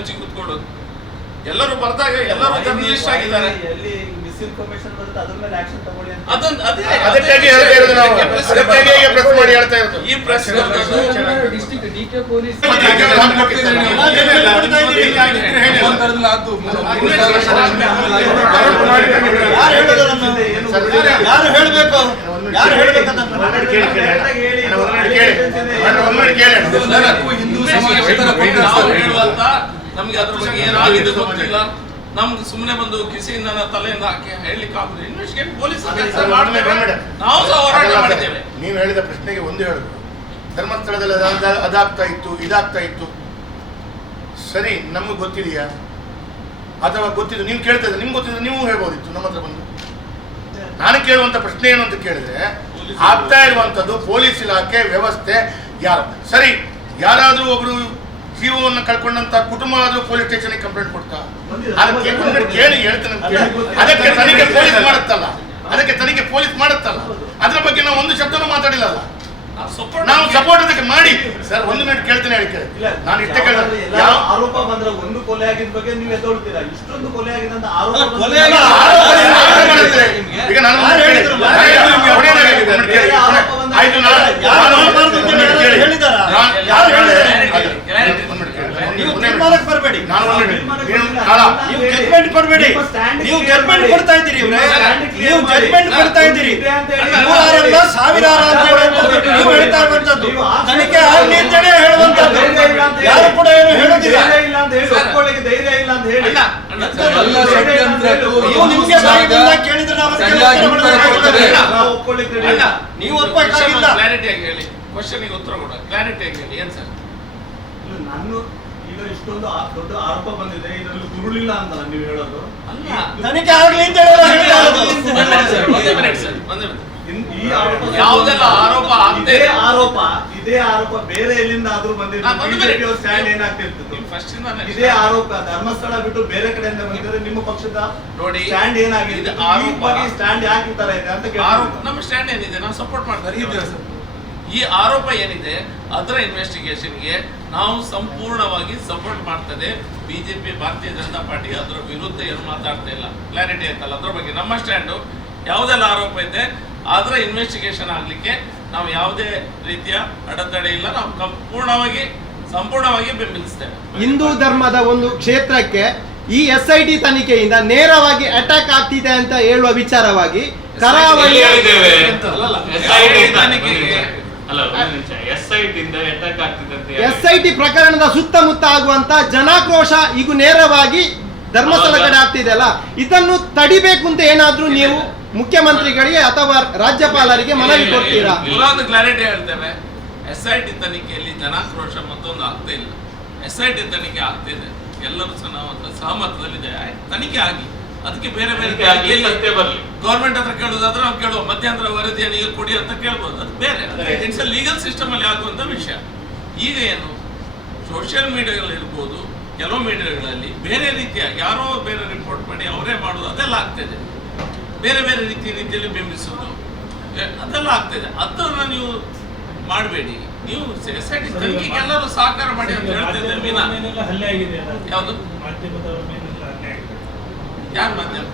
ಮುಚ್ಚಿ ಕೂತ್ಕೊಳ್ಳೋದು ಎಲ್ಲರೂ ಬರ್ದಾಗ ಎಲ್ಲರೂ ಜರ್ನಲಿಸ್ಟ್ ಆಗಿದ್ದಾರೆ ಎಲ್ಲಿ ಮಿಸ್ಇನ್ಫಾರ್ಮೇಶನ್ ಬರುತ್ತೆ ಅದ್ರ ಮೇಲೆ ಆಕ್ಷನ್ ತಗೊಳ್ಳಿ ಅದೊಂದು ಅದೇ ಹೇಳ್ತಾ ಇರೋದು ನಾವು ಅದಕ್ಕಾಗಿ ಪ್ರೆಸ್ ಮಾಡಿ ಹೇಳ್ತಾ ಇರೋದು ಈ ಪ್ರೆಸ್ ಯಾರು? ಯಾರು ಹೇಳ್ಬೇಕು ಯಾರು ಹೇಳ್ಬೇಕಂತ ಒಂದೆರಡು ಕೇಳಿ ಕೇಳಿ ನಮ್ಗೆ ಅದ್ರ ಬಗ್ಗೆ ಏನಾಗಿದೆ ಗೊತ್ತಿಲ್ಲ. ನಮ್ಗೆ ಸುಮ್ಮನೆ ಬಂದು ಕಿಸಿಯಿಂದ ತಲೆಯಿಂದ ಹಾಕಿ ಹೇಳಲಿಕ್ಕೆ ಆಗುದಿಲ್ಲ. Investigate police. ನಾವು ಸಹ ಹೋರಾಟ ಮಾಡಿದ್ದೇವೆ ನೀವು ಹೇಳಿದ ಪ್ರಶ್ನೆಗೆ ಒಂದು ಹೇಳುದು. ಧರ್ಮಸ್ಥಳದಲ್ಲಿ ಅದ- ಅದ- ಅದಾಗ್ತಾ ಇತ್ತು ಇದಾಗ್ತಾ ಇತ್ತು. ಸರಿ ನಮ್ಗೆ ಗೊತ್ತಿದೆಯಾ? ಅಥವಾ ಗೊತ್ತಿದ್ದು ನೀವು ಕೇಳ್ತಾ ಇದ್ರೆ ನಿಮ್ಗೆ ಗೊತ್ತಿದ್ರೆ ನೀವು ಹೇಳ್ಬೋದಿತ್ತು ನಮ್ಮ ಹತ್ರ ಬಂದು. ನಾನು ಕೇಳುವಂತ ಪ್ರಶ್ನೆ ಏನು ಅಂತ ಕೇಳಿದ್ರೆ ಆಗ್ತಾ ಇರುವಂತದ್ದು ಪೊಲೀಸ್ ಇಲಾಖೆ ವ್ಯವಸ್ಥೆ ಯಾರು? ಸರಿ ಯಾರಾದರೂ ಒಬ್ರು ಜೀವವನ್ನು ಕಳ್ಕೊಂಡಂತ ಕುಟುಂಬ ಆದ್ರೂ ಪೊಲೀಸ್ ಸ್ಟೇಷನ್ ಕಂಪ್ಲೇಂಟ್ ಕೊಡ್ತಾ? ಕೇಳಿ ಹೇಳ್ತೇನೆ ಅಂತ ಅದಕ್ಕೆ ತನಿಖೆ ಪೊಲೀಸ್ ಮಾಡುತ್ತಲ್ಲ. ಅದಕ್ಕೆ ತನಿಖೆ ಪೊಲೀಸ್ ಮಾಡುತ್ತಲ್ಲ. ಅದ್ರ ಬಗ್ಗೆ ನಾವು ಒಂದು ಶಬ್ದನೂ ಮಾತಾಡಿಲ್ಲ ನಾವು ಸಪೋರ್ಟ್ ಅದಕ್ಕೆ ಮಾಡಿ. ಸರ್ ಒಂದು ಮಿನಿಟ್ ಕೇಳ್ತೇನೆ ಹೇಳಿ ಇಲ್ಲ ನಾನು ಇಷ್ಟೇ ಕೇಳ ಆರೋಪ ಬಂದ್ರೆ ಒಂದು ಕೊಲೆ ಆಗಿದ ಬಗ್ಗೆ ನೀವು ಎದ್ದೊಳ್ತೀರಾ? ಇಷ್ಟೊಂದು ಕೊಲೆ ಆಗಿದೆ ಅಂತ ಆರೋಪ? ಈಗ ನಾನು ಒಂದು ಯಾರು ಕೇಳಿ. ಹೇಳಿದ್ರು? ನಾನು ಯಾರು ಹೇಳಿದ್ರು? ಕೊನೆಯದಾಗಿ ಒಂದು minute ಕೇಳಿ. ಆರೋಪ ಬಂದ್ರೆ- ಆಯ್ತು ನಾನು ಯಾರು ನಾನು ಮಾಡಬಾರ್ದು ಅಂತ ಒಂದು minute ಯಾರು ಕೇಳಿ. ಹೇಳಿದಾರಾ? ನಾನು- ಯಾರು ನಾನು ಹೇಳಿದ್ದಾರೆ? ಅದು- Clarity. ಒಂದು minute ಕೇಳಿ. ನೀವು ಒಂದು minute. ತೀರ್ಮಾನಕ್ಕೆ ಬರಬೇಡಿ. ನೀವು- ಕೊಡಬೇಡಿ. ನೀವು ಕೊಡ್ತಾ ಇದ್ದೀರಿ ನೀವು. ಕೊಡ್ತಾ ಇದ್ದೀರಿ. ಇದೆ ಅಂತ ಹೇಳಿ. ನೂರಾರಲ್ಲ ಸಾವಿರಾರು ಅಂತ ನೀವು ಹೇಳ್ತಾ ಇರುವಂತದ್ದು ತನಿಖೆ ಆಗಲಿ ಹೇಳುವಂತದ್ದು ಧೈರ್ಯ ಇಲ್ಲ ಅಂತ ಹೇಳಿ. ಯಾರು ಕೂಡ ಏನು ಹೇಳೋದಿಲ್ಲ. ಧೈರ್ಯ ಇಲ್ಲ ಅಂತ ಹೇಳಿ. ನೀವು ನಿಮ್ಗೆ ಕೇಳಿದ್ರೆ ನಾವು. ನಾವು ಹೇಳಿ. ಕ್ವಶನ್ಗೆ ಉತ್ತರ ಕೊಡ. ಕ್ಲಾರಿಟಿ ಆಗಿ ಹೇಳಿ. ಏನ್ ಸರ್? ನಾನು ಈಗ ಇಷ್ಟೊಂದು ಆ- ದೊಡ್ಡ ಆರೋಪ ಬಂದಿದೆ. ಇದರಲ್ಲಿ ಗುರುಳಿಲ್ಲ ಅಂತಲ್ಲ ನೀವು ಹೇಳೋದು. ಅಲ್ಲ. ತನಿಖೆ ಆಗಲಿ ಅಂತ ಹೇಳೋದು ಒಂದೇ minute ಸರ್, ಒಂದೇ minute ಸರ್, ಒಂದೇ minute. ಇನ್- ಈ ಆರೋಪ ಯಾವುದೆಲ್ಲ ಆರೋಪ ಆಗ್ತಾ ಇದೇ ಇದೆ? ಆರೋಪ ಇದೇ ಆರೋಪ ಬೇರೆ ಎಲ್ಲಿಂದ ಆದ್ರೂ ಬಂದಿದ್ದು ಹಾ, ಒಂದು ಬಿಜೆಪಿ ಸ್ಟ್ಯಾಂಡ್ ಏನಾಗ್ತಿರ್ತದೆ ನೀವು first ಇಂದಾನೆ ಇದೇ ಆರೋಪ ಧರ್ಮಸ್ಥಳ ಬಿಟ್ಟು ಬೇರೆ ಕಡೆಯಿಂದ ಬಂದಿದ್ರೆ ನಿಮ್ಮ ಪಕ್ಷದ ನೋಡಿ, ಸ್ಟ್ಯಾಂಡ್ ಏನಾಗಿದೆ ಇದು ಆರೋಪ. ಸ್ಟ್ಯಾಂಡ್ ಯಾಕೆ ಈ ತರ ಇದೆ ಅಂತ ಆರೋಪ ಕೇಳ್ತೀನಿ. ನಮ್ಮ ಸ್ಟ್ಯಾಂಡ್ ಏನಿದೆ? ನಾವು ಸಪೋರ್ಟ್ ಮಾಡ್ತಾರೆ. ಈ ಆರೋಪ ಏನಿದೆ ಅದರ ಇನ್ವೆಸ್ಟಿಗೇಷನ್ಗೆ ನಾವು ಸಂಪೂರ್ಣವಾಗಿ ಸಪೋರ್ಟ್ ಮಾಡ್ತದೆ ಬಿಜೆಪಿ ಭಾರತೀಯ ಜನತಾ ಪಾರ್ಟಿ. ಅದರ ವಿರುದ್ಧ ಏನು ಮಾತಾಡ್ತಾ ಇಲ್ಲ. ಕ್ಲಾರಿಟಿ ಆಯ್ತಲ್ಲ ಅದ್ರ ಬಗ್ಗೆ ನಮ್ಮ ಸ್ಟ್ಯಾಂಡು ಯಾವುದೆಲ್ಲ ಆರೋಪ ಇದೆ ಅದರ ಇನ್ವೆಸ್ಟಿಗೇಷನ್ ಆಗಲಿಕ್ಕೆ ನಾವು ಯಾವುದೇ ರೀತಿಯ ಅಡೆತಡೆ ಇಲ್ಲ. ನಾವು ಸಂಪೂರ್ಣವಾಗಿ ಸಂಪೂರ್ಣವಾಗಿ ಬೆಂಬಲಿಸ್ತೇವೆ. ಹಿಂದೂ ಧರ್ಮದ ಒಂದು ಕ್ಷೇತ್ರಕ್ಕೆ ಈ ಎಸ್ ಐ ಟಿ ತನಿಖೆಯಿಂದ ನೇರವಾಗಿ ಅಟ್ಯಾಕ್ ಆಗ್ತಿದೆ ಅಂತ ಹೇಳುವ ವಿಚಾರವಾಗಿ ಕರಾವಳಿಯ ಅಲ್ಲಲ್ಲ, SIT ಯಾವುದೇ ತನಿಖೆಗೆ ಅಲ್ಲ ಒಂದು ನಿಮಿಷ ಎಸ್ ಐ ಅಟ್ಯಾಕ್ ಆಗ್ತಿದೆ ಅಂತ ಯಾರು ಎಸ್ ಐ ಟಿ ಪ್ರಕರಣದ ಸುತ್ತಮುತ್ತ ಆಗುವಂತ ಜನಾಕ್ರೋಶ ಈಗ ನೇರವಾಗಿ ಧರ್ಮಸ್ಥಳ ಕಡೆ ಆಗ್ತಿದೆ ಅಲ್ಲ? ಇದನ್ನು ತಡಿಬೇಕು ಅಂತ ಏನಾದ್ರೂ ನೀವು ಮುಖ್ಯಮಂತ್ರಿಗಳಿಗೆ ಅಥವಾ ರಾಜ್ಯಪಾಲರಿಗೆ ಮನವಿ ಕೊಡ್ತೀರಾ? ಕ್ಲಾರಿಟಿ ಹೇಳ್ತೇವೆ. ಎಸ್ ಐ ಟಿ ತನಿಖೆಯಲ್ಲಿ ಜನಾಕ್ರೋಶ ಮತ್ತೊಂದು ಆಗ್ತಾ ಇಲ್ಲ. ಎಸ್ ಐ ಟಿ ತನಿಖೆ ಆಗ್ತಿದೆ. ಎಲ್ಲರೂ ಸಹ ನಾವು ಸಹಮತದಲ್ಲಿದೆ ತನಿಖೆ ಆಗಿ. ಅದಕ್ಕೆ ಬೇರೆ ಬೇರೆ ಬರ್ಲಿ. ಗೌರ್ಮೆಂಟ್ ಹತ್ರ ಕೇಳೋದಾದ್ರೆ ನಾವು ಕೇಳುವ ಮಧ್ಯಂತರ ವರದಿಯನ್ನು ನೀರು ಕೊಡಿ ಅಂತ ಕೇಳ್ಬೋದು. ಅದು ಬೇರೆ ಇಟ್ಸ್ ಲೀಗಲ್ ಸಿಸ್ಟಮ್ ಅಲ್ಲಿ ಆಗುವಂತ ವಿಷಯ. ಈಗ ಏನು ಸೋಷಿಯಲ್ ಮೀಡಿಯಾಗಳಲ್ಲಿ ಇರ್ಬೋದು ಕೆಲವು ಮೀಡಿಯಾಗಳಲ್ಲಿ ಬೇರೆ ರೀತಿಯ ಯಾರೋ ಬೇರೆ ರಿಪೋರ್ಟ್ ಮಾಡಿ ಅವರೇ ಮಾಡೋದು ಅದೆಲ್ಲ ಆಗ್ತಿದೆ ಬೇರೆ ಬೇರೆ ರೀತಿ ರೀತಿಯಲ್ಲಿ ಬಿಂಬಿಸೋದು ಅದೆಲ್ಲ ಆಗ್ತಿದೆ ಅದನ್ನ ನೀವು ಮಾಡಬೇಡಿ. ನೀವು ಸೊಸೈಟಿ ಎಲ್ಲರೂ ಸಹಕಾರ ಮಾಡಿ ಅಂತ ಹೇಳ್ತಿದ್ದೆ? ಯಾವುದು? ಯಾರು ಮಾಧ್ಯಮ